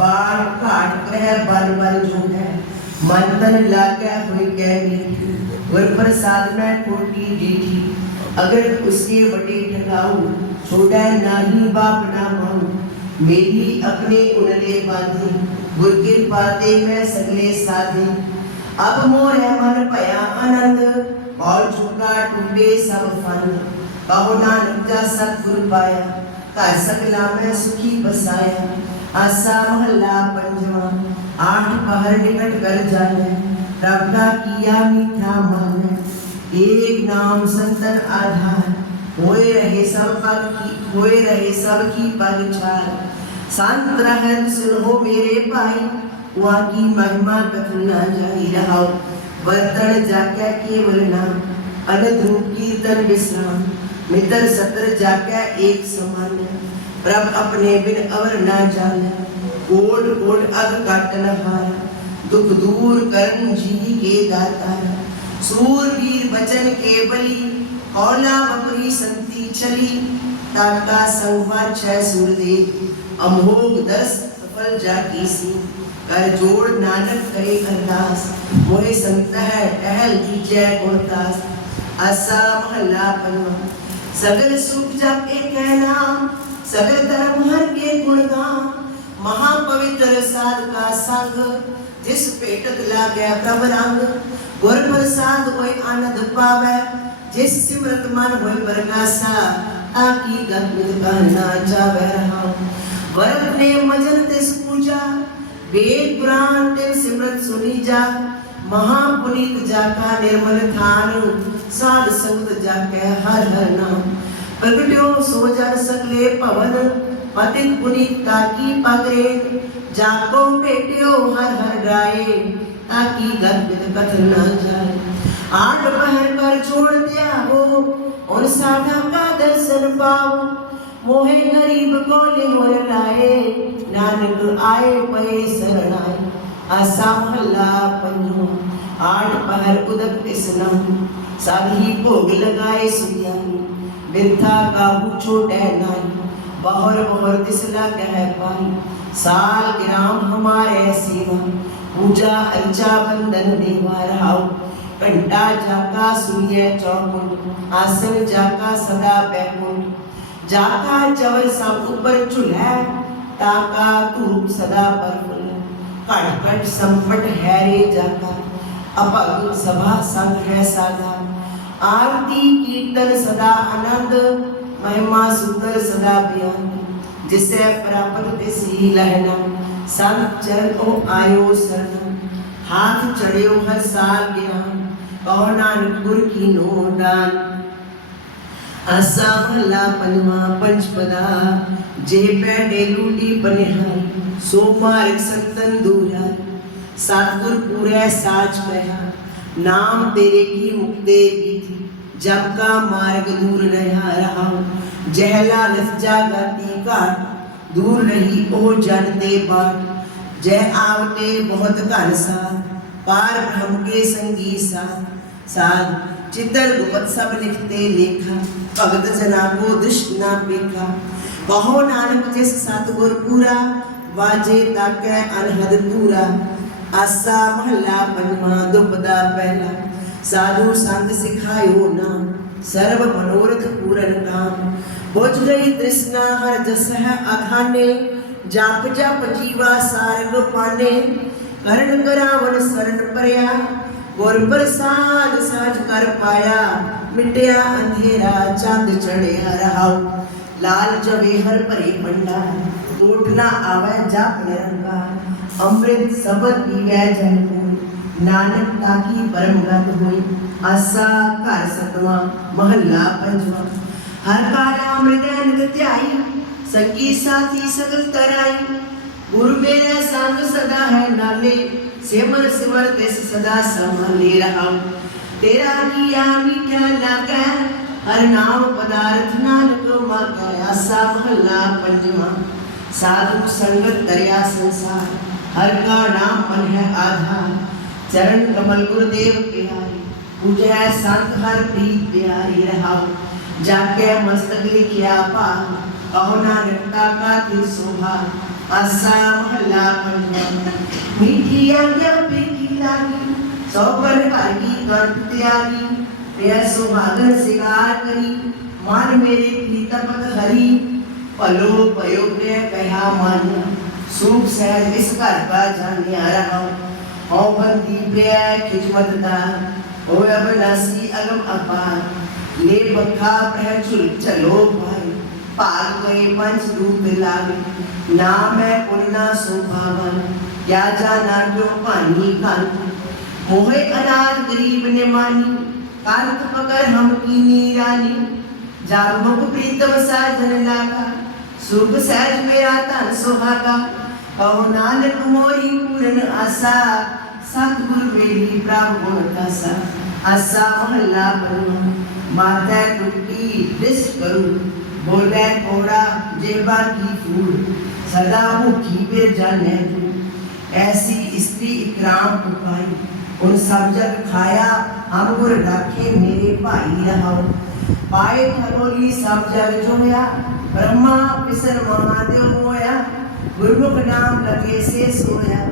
बाण घाट ग्रह बल बल जो है। तन लाग्या हुई कह मीठी प्रसाद में कोटि डीठी अगर उसके बड़े ठगाऊ छोड़ा नाही बाप ना माऊ, मेरी अपने उनले बांधे, गुर कृपा ते मैं सगले साधे। अब मोर मन भया आनंद, और झुका टूटे सब फन कहो नानक जा सतगुर पाया, घर सकला मैं सुखी बसाया। आसा महला पंजवा, आठ पहर निकट कर जाने, रब का किया मीठा मन। एक नाम संतन आधार, होए रहे सब पग की, होए रहे सब की पग छार संत रहत सुनो मेरे भाई, वहाँ की महिमा कथन ना जाई रहा वर्तन जाके केवल नाम, अनधूप कीर्तन विश्राम। मित्र सत्र जाके एक समान प्रभ अपने बिन अवर ना जाने। कोट कोट अग काटन हारा। दुख दूर करन जी के दातारा सूरवीर बचन के बली, कौला बकरी संति चली। ताका संगवा छह सूरदे अमोघ दस सफल जाकी सी। कर जोड़ नानक करे अरदास मोहे संत है टहल की जय गुणदास आसा महला पनवा। सगल सुख जप एक है नाम। सगल धर्म के गुणगान, महापवित्र साध का संग, जिस पेटत लागै प्रभ रंग गुर प्रसाद होय आनंद पावै, जिस सिमरत मन होय प्रकाशा आकी गंभित कहना जावै रहा। वरत ने मजन तिस पूजा, वेद पुराण तिन सिमरत सुनी जा। महापुनीत जाका निर्मल थान, साध संगत जाके हर हर नाम। सोजन सकले पवन पतित पुनीत ताकी पगरे जाको बेटियो हर हर गाए ताकि गद्गद कथन न जाए आठ पहर कर छोड़ दिया हो उन साधा का दर्शन पाओ मोहे गरीब को लिहोर लाए नानक आए पए शरणाए महला पंजो आठ पहर उदक स्नान साधी भोग लगाए सुयानी बिरथा काबू छोटे नाई बहुर बहुर तिसला कह पाई। साल ग्राम हमारे सेवा, पूजा अर्चा बंदन देवा रहाओ घंटा जाका सूर्य चौकुट, आसन जाका सदा बैकुंठ जाका चवर सब ऊपर चुल्हा, ताका धूप सदा पर घट घट संपट है रे जाका अपग सभा संग है साधा आरती, कीर्तन सदा आनंद, महिमा सुंदर सदा बयान जिसे प्राप्त तिसी लहना संत चरण को आयो शरण हाथ चढ़ियो हर साल ज्ञान, कहो नानक गुर की नो दान। आसा भला पनमा पंचपदा जे पैडे लूटी बनिहारी सो मार्ग संतन दूरा। सतगुर पूरे साच कहा नाम तेरे की मुक्ते बीती जब का मार्ग दूर रहा रहा जहला नस जागती घाट दूर रही ओ जानते बाट जय आवते बहुत घन साथ पार ब्रह्म के संगी साथ साध चितर गुपत सब लिखते लेखा भगत जना को दृष्ट ना पेखा कहो नानक जिस सतगुर पूरा वाजे ताकै अनहद पूरा आसा महला पंजवा दुपदा पहला साधु संत सिखायो नाम सर्व मनोरथ पूरन काम बुझ गई तृष्णा हर जस है अघाने जप जप जीवा सारग पाने करण करावन शरण परया गुर प्रसाद साज कर पाया मिटया अंधेरा चंद चढ़िया रहाओ लाल जवे हर भरे भंडार टूट ना आवे जप निरंकार अमृत सबद पीवै जन को नानक ताकी परम गत होई आसा घर सतवा महला पंजवा हर का नाम हृदय नित ध्याई संगी साथी सगल तराई गुरु मेरे संग सदा है नाले सिमर सिमर तिस सदा संभाले रहा तेरा किया मीठा लागे हर नाम पदार्थ नानक मागे आसा महला पंजवा हर का नाम मन है आधार, चरण कमल गुरुदेव प्यारी, पूजा है संत हर प्रीत प्यारी रहाओ जाके मस्तक लिखिया पा कहो ना रखता का दिल शोभा आसाम महला पंजा मीठी आज्ञा पे की लागी, सौ प्रकार की गर्भ त्यागी तेरा सुभागर सिगार करी, मान मेरे प्रीतपक हरी, पलो पयो के कहा माना सूप सहज विष का हरपा आ रहा हूँ औ बंदी प्रिय खिजमत दा ओ अब नसी अगम अपार ले बखा प्रह चुल चलो भाई पाल गए पंच रूप लावे ना मैं पुरना सुभावन या जाना जो पानी कान मोहे अनाज गरीब ने मानी कांत पकड़ हम की नीरानी जागमुख प्रीतम साजन लागा सुख सहज मेरा धन सुहागा। कहो, नानक मोरी पूरन आसा। सतगुर मेरी प्रभु गुण दासा आसा महला प्रभु माता दुखी दिस करू। बोले कोड़ा जेबा की फूल। सदा भूखी पे जाने तू। ऐसी स्त्री इकराम पुकाई उन सब जग खाया, हम गुर रखे मेरे भाई रहो पाए थरोली सब जग जोया। ब्रह्मा पिसर महादेव मोया गुरमुख नाम लगे से सोया